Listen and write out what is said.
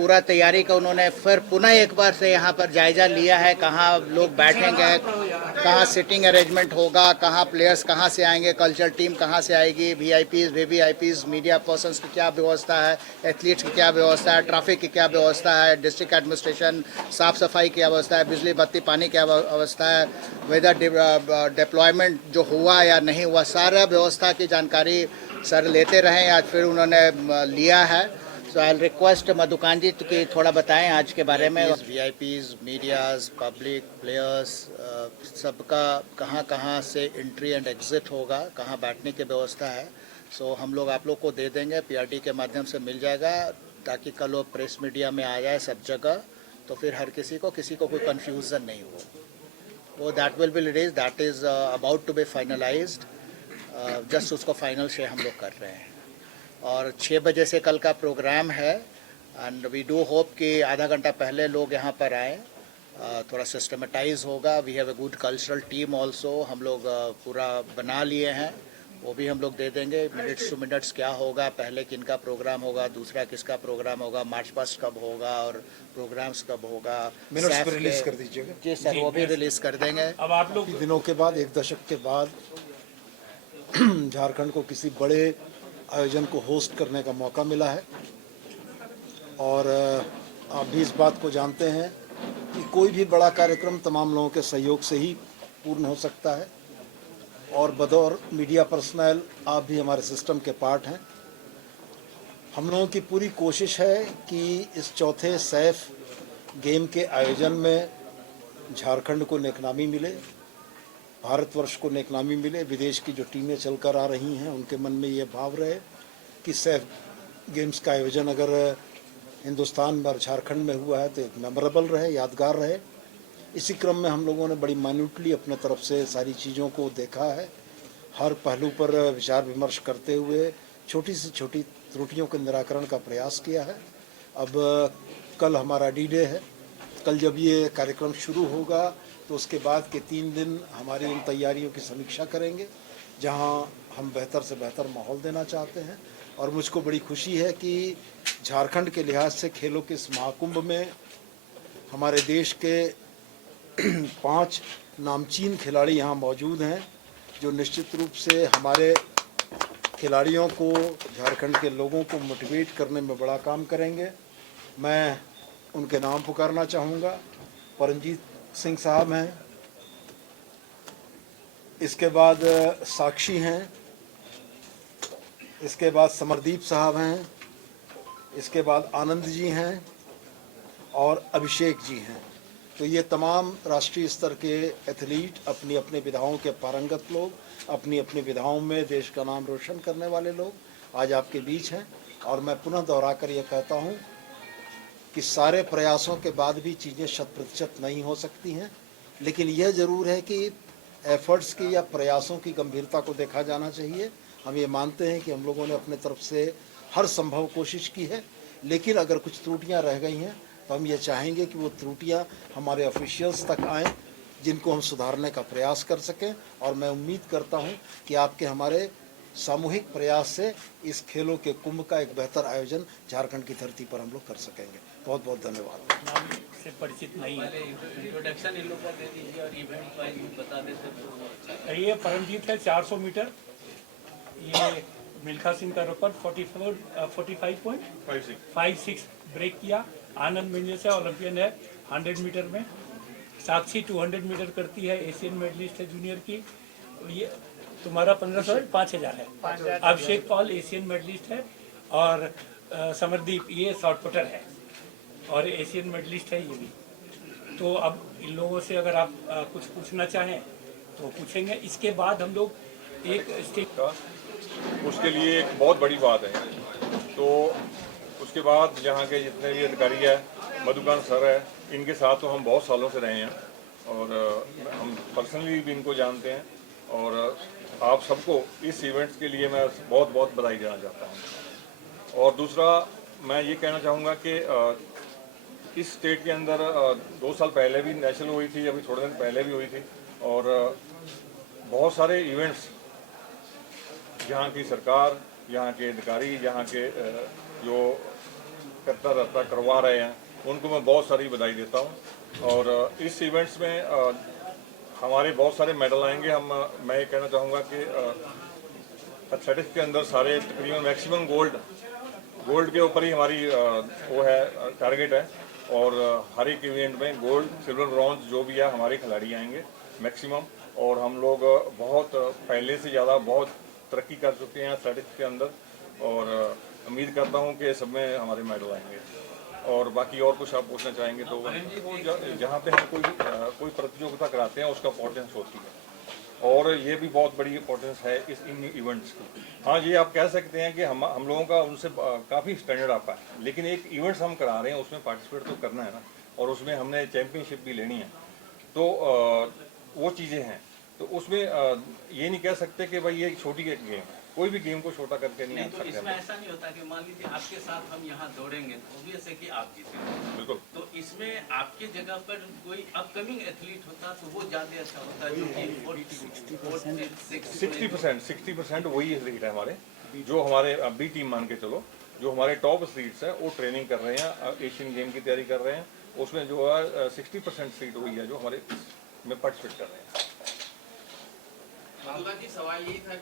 पूरा तैयारी का उन्होंने फिर पुनः एक बार से यहाँ पर जायजा लिया है, कहाँ लोग बैठेंगे, कहाँ सिटिंग अरेंजमेंट होगा, कहाँ प्लेयर्स कहाँ से आएंगे, कल्चर टीम कहाँ से आएगी, वीआईपीज, वीवीआईपीज, मीडिया पर्सन्स की क्या व्यवस्था है, एथलीट्स की क्या व्यवस्था है, ट्रैफिक की क्या व्यवस्था है, डिस्ट्रिक्ट एडमिनिस्ट्रेशन, साफ सफाई की व्यवस्था है, बिजली बत्ती पानी की व्यवस्था है, वेदर डिप्लॉयमेंट जो हुआ या नहीं हुआ, सारा व्यवस्था की जानकारी सर लेते रहे। आज फिर उन्होंने लिया है। सो आई रिक्वेस्ट मधुकांत जी कि थोड़ा बताएं आज के बारे में। वीआईपीज, मीडियाज, पब्लिक, प्लेयर्स, सबका कहाँ कहाँ से एंट्री एंड एग्जिट होगा, कहाँ बैठने की व्यवस्था है, सो हम लोग आप लोग को दे देंगे, पीआरटी के माध्यम से मिल जाएगा, ताकि कल वो प्रेस मीडिया में आ जाए सब जगह, तो फिर हर किसी को कोई कन्फ्यूज़न नहीं हो। वो that will be release, that is about to be finalised. Just उसको फाइनल से हम लोग कर रहे हैं। और 6 बजे से कल का प्रोग्राम है, एंड वी डू होप कि आधा घंटा पहले लोग यहाँ पर आए, थोड़ा सिस्टमेटाइज होगा। We have a good cultural team also, हम लोग पूरा बना लिए हैं, वो भी हम लोग दे देंगे। मिनट्स टू मिनट्स क्या होगा, पहले किनका प्रोग्राम होगा, दूसरा किसका प्रोग्राम होगा, मार्च पास्ट कब होगा और प्रोग्राम्स कब होगा, मिनट्स रिलीज कर दीजिएगा। जी सर, वो भी रिलीज कर देंगे। अब आप लोग दिनों के बाद, एक दशक के बाद झारखंड को किसी बड़े आयोजन को होस्ट करने का मौका मिला है, और आप भी इस बात को जानते हैं कि कोई भी बड़ा कार्यक्रम तमाम लोगों के सहयोग से ही पूर्ण हो सकता है, और बतौर मीडिया पर्सनल आप भी हमारे सिस्टम के पार्ट हैं। हम लोगों की पूरी कोशिश है कि इस चौथे सैफ गेम के आयोजन में झारखंड को नेकनामी मिले, भारतवर्ष को नेकनामी मिले। विदेश की जो टीमें चलकर आ रही हैं उनके मन में ये भाव रहे कि सैफ गेम्स का आयोजन अगर हिंदुस्तान में और झारखंड में हुआ है तो एक मेमोरेबल रहे, यादगार रहे। इसी क्रम में हम लोगों ने बड़ी माइन्यूटली अपने तरफ से सारी चीज़ों को देखा है, हर पहलू पर विचार विमर्श करते हुए छोटी से छोटी त्रुटियों के निराकरण का प्रयास किया है। अब कल हमारा डी-डे है, कल जब ये कार्यक्रम शुरू होगा तो उसके बाद के 3 दिन हमारी उन तैयारियों की समीक्षा करेंगे जहां हम बेहतर से बेहतर माहौल देना चाहते हैं। और मुझको बड़ी खुशी है कि झारखंड के लिहाज से खेलों के इस महाकुंभ में हमारे देश के 5 नामचीन खिलाड़ी यहाँ मौजूद हैं, जो निश्चित रूप से हमारे खिलाड़ियों को, झारखंड के लोगों को मोटिवेट करने में बड़ा काम करेंगे। मैं उनके नाम पुकारना चाहूँगा। परमजीत सिंह साहब हैं, इसके बाद साक्षी हैं, इसके बाद समरदीप साहब हैं, इसके बाद आनंद जी हैं और अभिषेक जी हैं। तो ये तमाम राष्ट्रीय स्तर के एथलीट, अपनी अपनी विधाओं के पारंगत लोग, अपनी अपनी विधाओं में देश का नाम रोशन करने वाले लोग आज आपके बीच हैं। और मैं पुनः दोहरा कर ये कहता हूँ कि सारे प्रयासों के बाद भी चीज़ें 100% नहीं हो सकती हैं, लेकिन यह ज़रूर है कि एफर्ट्स की या प्रयासों की गंभीरता को देखा जाना चाहिए। हम ये मानते हैं कि हम लोगों ने अपने तरफ से हर संभव कोशिश की है, लेकिन अगर कुछ त्रुटियां रह गई हैं तो हम ये चाहेंगे कि वो त्रुटियां हमारे ऑफिशियल्स तक आएँ, जिनको हम सुधारने का प्रयास कर सकें। और मैं उम्मीद करता हूं कि आपके हमारे सामूहिक प्रयास से इस खेलों के कुंभ का एक बेहतर आयोजन झारखंड की धरती पर हम लोग कर सकेंगे। बहुत बहुत धन्यवाद। नाम से परिचित नहीं है, इंट्रोडक्शन इन लोगों का दे दीजिए और इवेंट वाइज बता देते तो। ये परमजीत है 400 मीटर, ये मिल्खा सिंह का रिकॉर्ड 45.56 ब्रेक किया। आनंद मिंजेस है, ओलंपियन है 100 मीटर में। साक्षी 200 मीटर करती है, एशियन मेडलिस्ट है जूनियर की। ये तुम्हारा 1500 है, 5000 है। अभिषेक पॉल एशियन मेडलिस्ट है, और समरदीप ये शॉर्ट पुटर है और एशियन मेडलिस्ट है ये भी। तो अब इन लोगों से अगर आप कुछ पूछना चाहें तो पूछेंगे। इसके बाद हम लोग एक स्टेज का, उसके लिए एक बहुत बड़ी बात है। तो उसके बाद यहाँ के जितने भी अधिकारी है, मधुकांत सर है, इनके साथ तो हम बहुत सालों से रहे हैं और हम पर्सनली भी इनको जानते हैं। और आप सबको इस इवेंट्स के लिए मैं बहुत बहुत बधाई देना चाहता हूँ। और दूसरा मैं ये कहना चाहूँगा कि इस स्टेट के अंदर 2 साल पहले भी नेशनल हुई थी, अभी थोड़े दिन पहले भी हुई थी, और बहुत सारे इवेंट्स यहाँ की सरकार, यहाँ के अधिकारी, यहाँ के जो करवा रहे हैं, उनको मैं बहुत सारी बधाई देता हूँ। और इस इवेंट्स में हमारे बहुत सारे मेडल आएंगे। मैं ये कहना चाहूँगा कि एथलेटिक्स के अंदर सारे तकरीबन मैक्सिमम गोल्ड के ऊपर ही हमारी वो है टारगेट है। और हर एक इवेंट में गोल्ड, सिल्वर, ब्रॉन्ज जो भी है हमारे खिलाड़ी आएंगे मैक्सिमम। और हम लोग बहुत पहले से ज़्यादा बहुत तरक्की कर चुके हैं एथलेटिक्स के अंदर, और उम्मीद करता हूँ कि सब में हमारे मेडल आएंगे। और बाकी और कुछ आप पूछना चाहेंगे तो वो जहाँ पे हम कोई प्रतियोगिता कराते हैं उसका इम्पोर्टेंस होती है, और ये भी बहुत बड़ी इम्पोर्टेंस है इन इवेंट्स की। हाँ, ये आप कह सकते हैं कि हम लोगों का उनसे काफ़ी स्टैंडर्ड आता है, लेकिन एक इवेंट्स हम करा रहे हैं उसमें पार्टिसिपेट तो करना है ना, और उसमें हमने चैम्पियनशिप भी लेनी है। तो वो चीज़ें हैं, तो उसमें ये नहीं कह सकते कि भाई ये छोटी एक गेम है, कोई भी गेम को छोटा करके नहीं आ तो सकते। इसमें ऐसा नहीं होता कि मान लीजिए आपके साथ हम यहाँ दौड़ेंगे तो ऑब्वियस है कि आप जीतेंगे। बिल्कुल। तो इसमें आपकी जगह पर कोई अपकमिंग एथलीट होता तो वो ज़्यादा अच्छा होता, जो कि 60% वही एथलीट है हमारे, जो हमारे बी टीम मान के चलो, जो हमारे टॉप एथलीट्स हैं वो ट्रेनिंग कर रहे हैं, एशियन गेम की तैयारी कर रहे हैं। उसमें जो है 60% सीट वही है जो हमारे में पार्टिसिपेट कर रहे हैं। मधुकर जी, सवाल यही था